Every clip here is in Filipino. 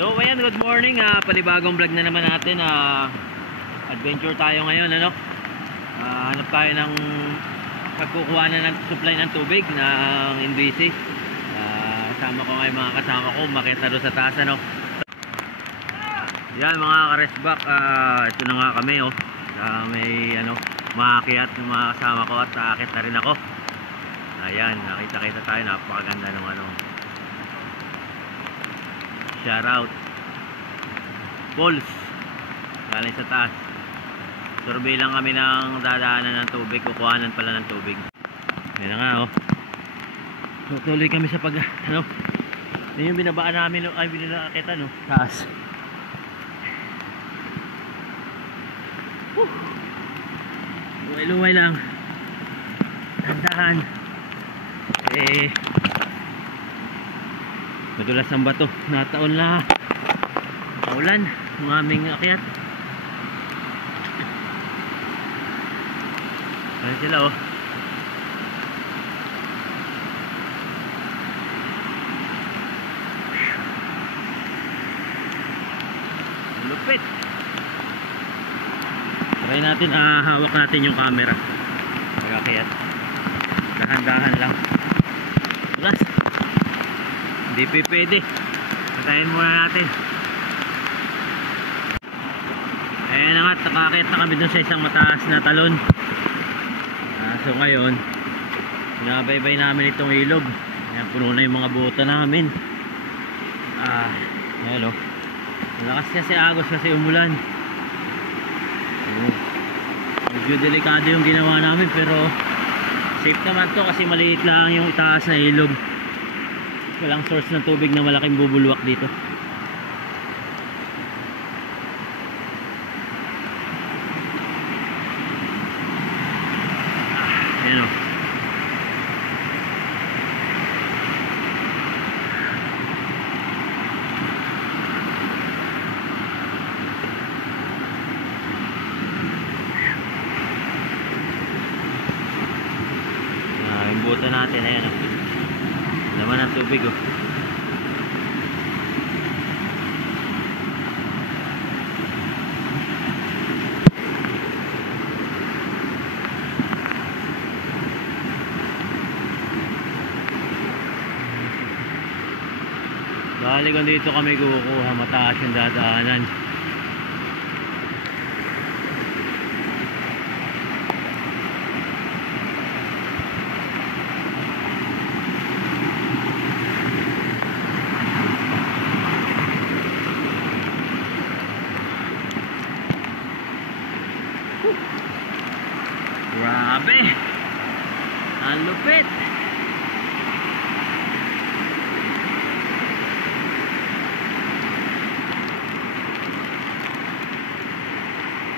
So ayan, good morning. Panibagong vlog na naman natin. Adventure tayo ngayon, ano? Hanap tayo ng pagkukuha na ng supply ng tubig ng NBC. Kasama ko ngayon, mga kasama ko, makita doon sa taas, ano? Yan mga ka-restback, ito na nga kami, oh. May ano, maakyat ng mga kasama ko at aakit na rin ako. Ayan, nakita-kita tayo, napakaganda ng ano. Shout out Falls galing sa taas. Survey lang kami ng dadaanan ng tubig, kukuhanan pala ng tubig. Yan na nga, oh. So tuloy kami sa pag ano, yun yung binabaan namin, ay binakita, no, taas. Luway-luway lang, dandahan. Madulas ang bato, nataon na ulan ng aming akyat. Ayan sila, oh. Lupit. Try natin, hawak natin yung camera pag-akyat. Dahan-dahan lang. Bukas hindi pwede, patayin muna natin. Ayan na nga, nakakit na kami dun sa isang mataas na talon. So ngayon, pinabaybay namin itong ilog. Ayan, puno na yung mga buta namin. Ayan, o. Malakas kasi agos kasi umulan. Medyo delikado yung ginawa namin, pero safe naman to kasi maliit lang yung itaas na ilog. Walang source ng tubig na malaking bubulwak dito. Ayan, o. Yung buta natin, ayan, o. Laman ng tubig, oh. Bali kung dito kami kukuha, mataas yung dadaanan. Grabe, ang lupit.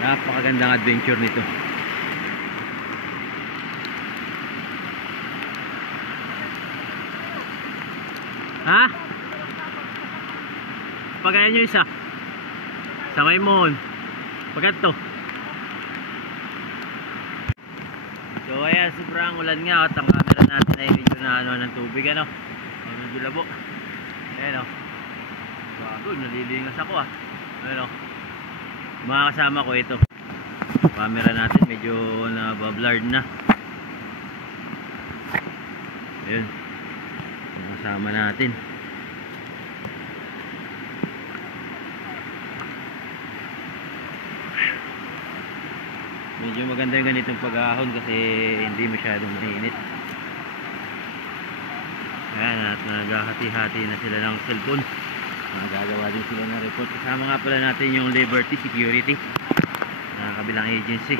Napakagandang adventure nito. Ha? Pagayan nyo isa sa Maymon pagkat to. So ayan, sobrang ulan nga at ang camera natin ay medyo na ano ng tubig, ano, ay medyo labo. Ayan, o. Bago, nalilingas ako, ayan, o. Mga kasama ko ito. Camera natin medyo nabablurred na. Ayan, mga kasama natin. Medyo maganda yung ganitong pag-ahon kasi hindi masyadong mainit. Ayan, at naghahati-hati na sila ng cellphone. Nagagawa din sila ng report. Kasama nga pala natin yung Liberty Security na kabilang agency.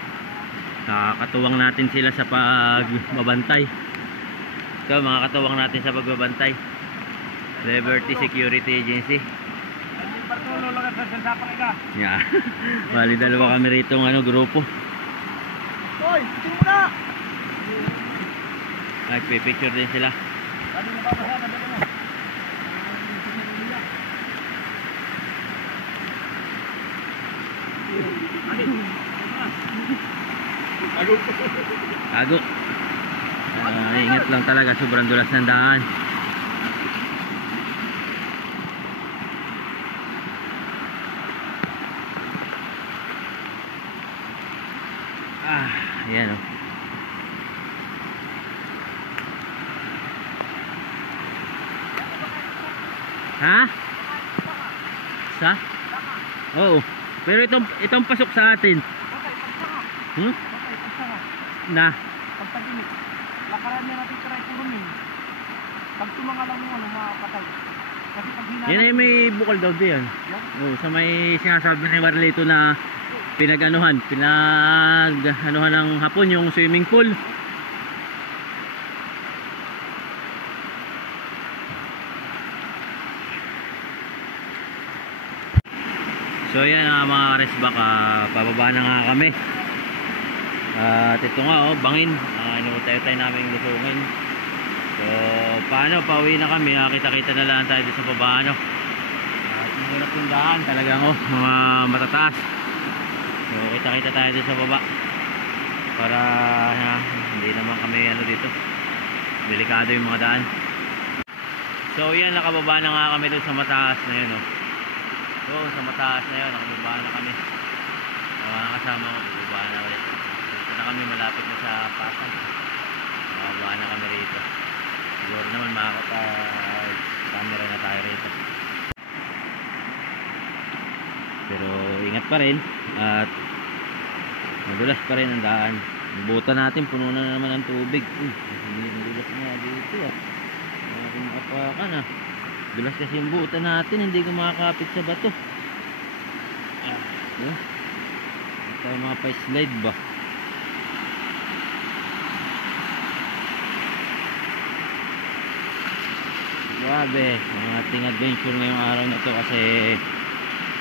Nakakatuwang natin sila sa pagbabantay. So mga katuwang natin sa pagbabantay, Liberty Security Agency. Yeah. Bali dalawa kami rito ng ano, grupo. Hoy, tingin mo na! Nagpipicture din sila. Sabi mo babasa, nadali mo. Tago. Ingat lang talaga, sobrang dulas ng daan. Ayan oh. Ha? Sa? Oo. Pero itong pasok sa atin. Hmm? Na? Pagtaginit. Lakaran niya natin try kurumin. Pag tumanga lang mo, makapatay. Kasi pag hinala... Yan ay may bukal daw din yan. Oo, sa may sinasabi ni Marlito na pinag-anuhan ng hapon yung swimming pool. So yan mga karesbak, pababa na nga kami. At ito nga oh, bangin. Inutay-tay namin lusungin. So paano, pauwi na kami. Kita-kita na lang tayo sa baba ano. At mahirap yung daan talagang oh, mga matataas. So kita-kita tayo sa baba. Para hindi naman kami ano dito. Delikado yung mga daan. So yan, nakababa na nga kami doon sa mataas na yun oh. So sa mataas na yun, nakababa na kami. Mga kasama ko, bubaba na ulit. Dito na kami, malapit na sa Pasan. Nakababa na kami rito. Siguro naman makakapag-camera na tayo rito. Pero ingat pa rin. At madulas pa rin ang daan. Yung buta natin, puno na naman ng tubig. Hindi nadulas nga dito ah. Kung apakan ah. Dulas kasi yung buta natin, hindi ko makakapit sa bato. Ito yung mga pa-slide ba. Grabe, ang ating adventure ngayong araw na to kasi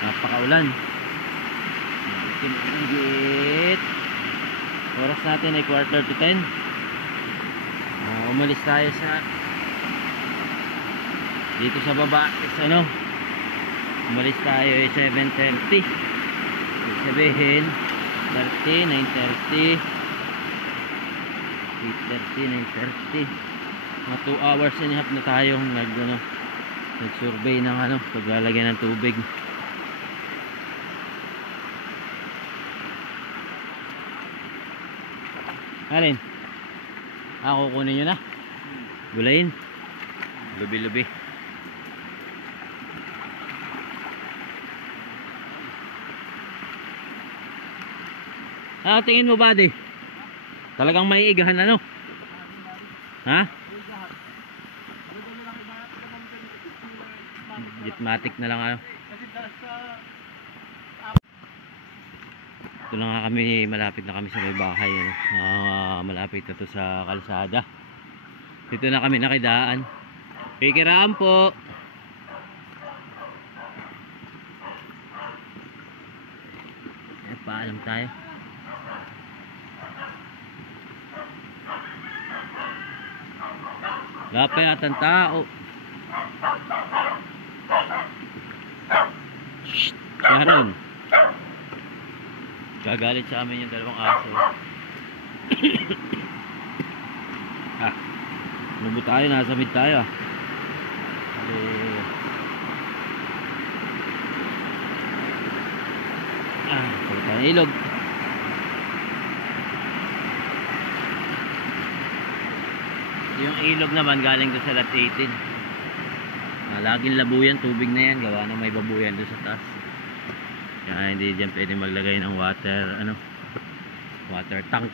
napakaulan. Tinanggit. Oras natin ay 9:45. Umalis tayo sa dito sa baba is ano, umalis tayo ay 7:30. Sabihin 30, 9:30, 8:30, 9:30. Mga 2 hours and a half na tayong nag-survey ng paglalagay ng tubig. Alin? Kukunin nyo na? Gulayin? Lubi-lubi. Tingin mo buddy? Talagang may igahan ano? Ha? Gitmatic na lang ano. Ito na nga kami, malapit na kami sa may bahay ano. Malapit na to sa kalsada. Dito na kami nakidaan. Pikiraan po. Paalam tayo. Wala pa yata ang tao. Shhh! Sharon! Gagalit sa amin yung dalawang aso. Ano ba tayo? Nasa mid tayo Pagod tayo ng ilog. Yung ilog naman galing doon sa Lot 18. Laging labuyan, tubig na yan. Gawa na may babuyan doon sa taas. Kaya hindi dyan pwede maglagay ng water tank.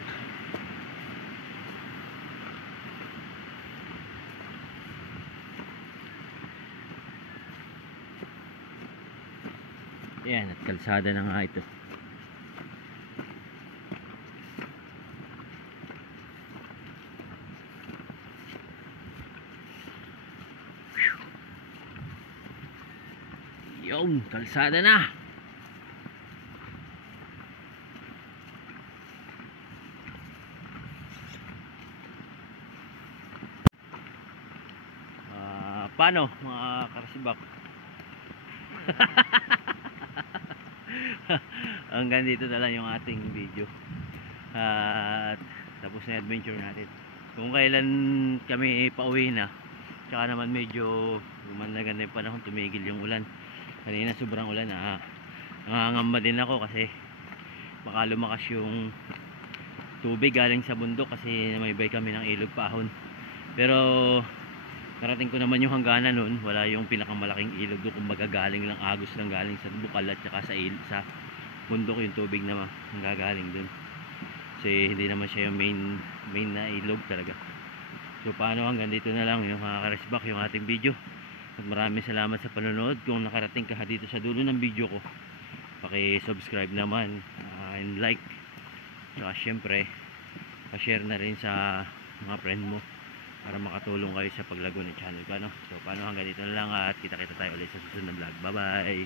Yan, at kalsada na nga ito. Yung kalsada na. Paano mga karsibak? Hanggang dito na lang yung ating video. At tapos na adventure natin. Kung kailan kami pauwi na, tsaka naman medyo gumanda-ganda yung panahon, tumigil yung ulan. Kanina sobrang ulan na nangangamba din ako kasi baka lumakas yung tubig galing sa bundok kasi may bay kami ng ilog paahon. Pero narating ko naman yung hangganan nun, wala yung pinakamalaking ilog doon, kumbaga galing lang agos lang galing sa bukal at saka sa bundok yung tubig na nanggagaling dun. Kasi hindi naman siya yung main na ilog talaga. So paano, hanggang dito na lang yung mga karesbak yung ating video. At maraming salamat sa panonood. Kung nakarating ka dito sa dulo ng video ko, paki-subscribe naman, and like. Saka syempre pa-share na rin sa mga friend mo para makatulong kayo sa paglago ng channel ko, no? So paano, hanggang dito na lang at kita-kita tayo ulit sa susunod na vlog. Bye bye.